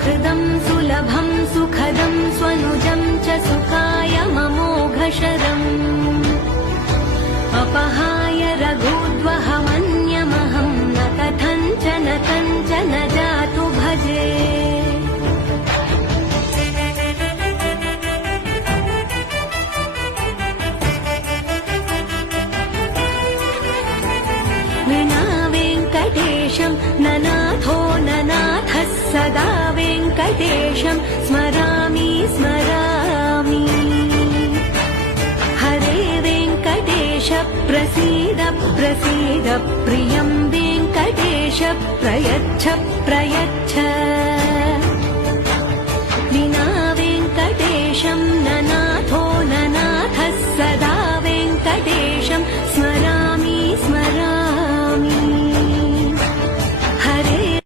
सुहृदं सुलभं सुखदं स्वनुजं च सुखाय ममोघशरम् अपहाय रघुद्वहमन्यमहं न कथञ्चन कञ्चन जातु भजे विना वेङ्कटेशं ननाथो ननाथः सदा वेङ्कटेशं स्मरामि स्मरामि हरे वेङ्कटेश प्रसीद प्रसीद प्रियं वेङ्कटेश प्रयच्छ प्रयच्छ